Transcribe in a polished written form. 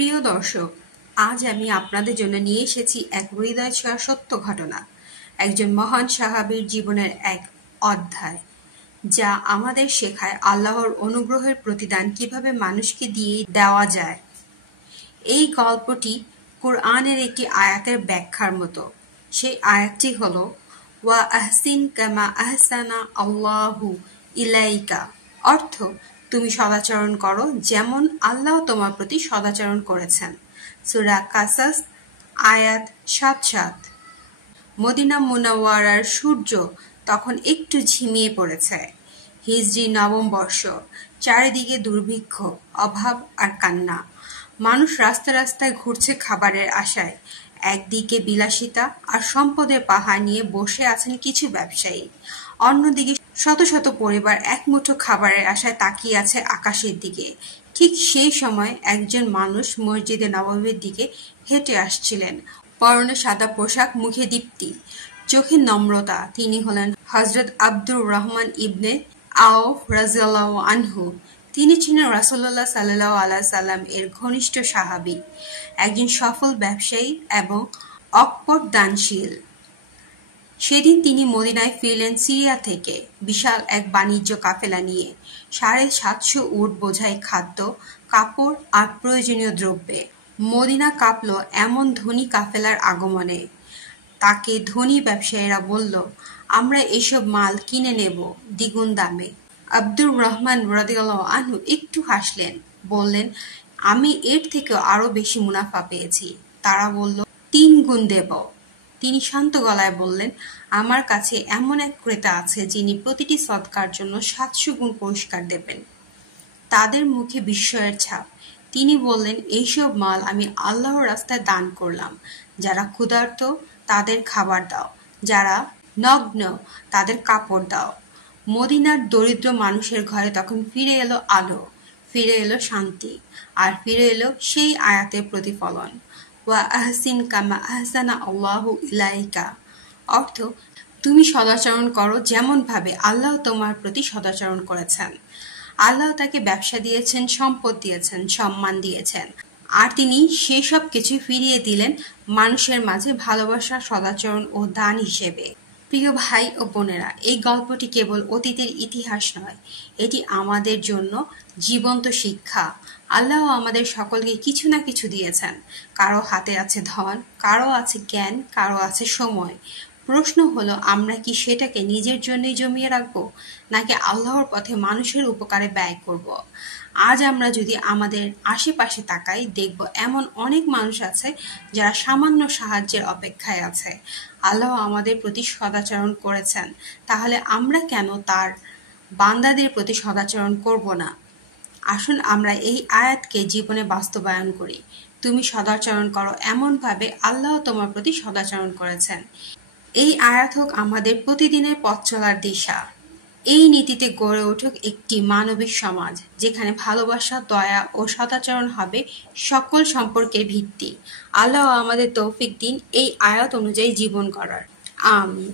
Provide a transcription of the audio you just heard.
প্রিয় দর্শক, আজ আমি আপনাদের জন্য নিয়ে এসেছি এক হৃদয় ছোঁয়া সত্য ঘটনা, একজন মহান সাহাবীর জীবনের এক অধ্যায়, যা আমাদের শেখায় আল্লাহর অনুগ্রহের প্রতিদান কিভাবে মানুষকে দিয়ে দেওয়া যায়। এই গল্পটি কুরআনের একটি আয়াতের ব্যাখ্যার মতো। সেই আয়াতটি হল, ওয়া আহসিন কামা আহসানা আল্লাহু ইলাইকা, অর্থ তুমি সদাচরণ করো যেমন আল্লাহ তোমার প্রতি সদাচরণ করেছেন। সূরা কাসাস আয়াত ৭-৭। মদিনা মুনাওয়ারার সূর্য তখন একটু ঝিমিয়ে পড়েছে। হিজরি নবম বর্ষ। চারিদিকে দুর্ভিক্ষ, অভাব আর কান্না। মানুষ রাস্তায় রাস্তায় ঘুরছে খাবারের আশায়। একদিকে বিলাসিতা আর সম্পদের পাহাড় নিয়ে বসে আছেন কিছু ব্যবসায়ী, অন্যদিকে শত শত পরিবার এক মুঠো খাবারের আশায় তাকিয়ে আছে আকাশের দিকে। ঠিক সেই সময় একজন মানুষ মসজিদে নববীর দিকে হেঁটে আসছিলেন। পরনে সাদা পোশাক, মুখে দীপ্তি, চোখে নম্রতা। তিনি হলেন হযরত আব্দুর রহমান ইবনে আওফ রাযিয়াল্লাহু আনহু। তিনি ছিলেন রাসূলুল্লাহ সাল্লাল্লাহু আলাইহি সাল্লাম এর ঘনিষ্ঠ সাহাবী, একজন সফল ব্যবসায়ী এবং অকপট দানশীল। সেদিন তিনি মদিনায় ফিরলেন সিরিয়া থেকে বিশাল এক বাণিজ্য কাফেলা নিয়ে, ৭৫০ উট বোঝাই খাদ্য, কাপড় আর প্রয়োজনীয় দ্রব্যে। মদিনা কাঁপল এমন ধনী কাফেলার আগমনে। তাকে ধনী ব্যবসায়ীরা বলল, আমরা এসব মাল কিনে নেব দ্বিগুণ দামে। আব্দুর রহমান রাদিয়াল্লাহু আনহু একটু হাসলেন, বললেন, আমি এর থেকেও আরো বেশি মুনাফা পেয়েছি। তারা বলল, ৩ গুণ দেব। তিনি শান্ত গলায় বললেন, আমার কাছে এমন এক ক্রেতা আছে যিনি প্রতিটি সদকার জন্য ৭০০ গুণ পুরস্কার দেবেন। তাদের মুখে বিস্ময়ের ছাপ। তিনি বললেন, এইসব মাল আমি আল্লাহর রাস্তায় দান করলাম। যারা ক্ষুধার্ত তাদের খাবার দাও, যারা নগ্ন তাদের কাপড় দাও। মদিনার দরিদ্র মানুষের ঘরে তখন ফিরে এলো আলো, ফিরে এলো শান্তি, আর ফিরে এলো সেই আয়াতের প্রতিফলন, ওয়া আহসিন কামা আহসানা আল্লাহু ইলাইকা, অর্থ তুমি সদাচরণ করো যেমন ভাবে আল্লাহ তোমার প্রতি সদাচরণ করেছেন। আল্লাহ তাকে ব্যবসা দিয়েছেন, সম্পদ দিয়েছেন, সম্মান দিয়েছেন, আর তিনি সেসব কিছু ফিরিয়ে দিলেন মানুষের মাঝে ভালোবাসা, সদাচরণ ও দান হিসেবে। প্রিয় ভাই ও বোনেরা, এই গল্পটি কেবল অতীতের ইতিহাস নয়, এটি আমাদের জন্য জীবন্ত শিক্ষা। আল্লাহ আমাদের সকলকে কিছু না কিছু দিয়েছেন। কারো হাতে আছে ধন, কারো আছে জ্ঞান, কারো আছে সময়। প্রশ্ন হলো, আমরা কি সেটাকে নিজের জন্যই জমিয়ে রাখবো, নাকি আল্লাহর পথে মানুষের উপকারে ব্যয় করব? আজ আমরা যদি আমাদের আশেপাশে তাকাই, দেখব এমন অনেক মানুষ আছে যারা সামান্য সাহায্যের অপেক্ষায় আছে। আল্লাহ আমাদের প্রতি সদাচরণ করেছেন, তাহলে আমরা কেন তার বান্দাদের প্রতি সদাচরণ করব না? আসুন আমরা এই আয়াতকে জীবনে বাস্তবায়ন করি। তুমি সদাচরণ করো এমন ভাবে আল্লাহ তোমার প্রতি সদাচরণ করেছেন। এই আয়াত হোক আমাদের প্রতিদিনের পথ চলার দিশা। এই নীতিতে গড়ে উঠুক একটি মানবিক সমাজ, যেখানে ভালোবাসা, দয়া ও সদাচরণ হবে সকল সম্পর্কের ভিত্তি। আল্লাহ আমাদের তৌফিক দিন এই আয়াত অনুযায়ী জীবন গড়ার। আমিন।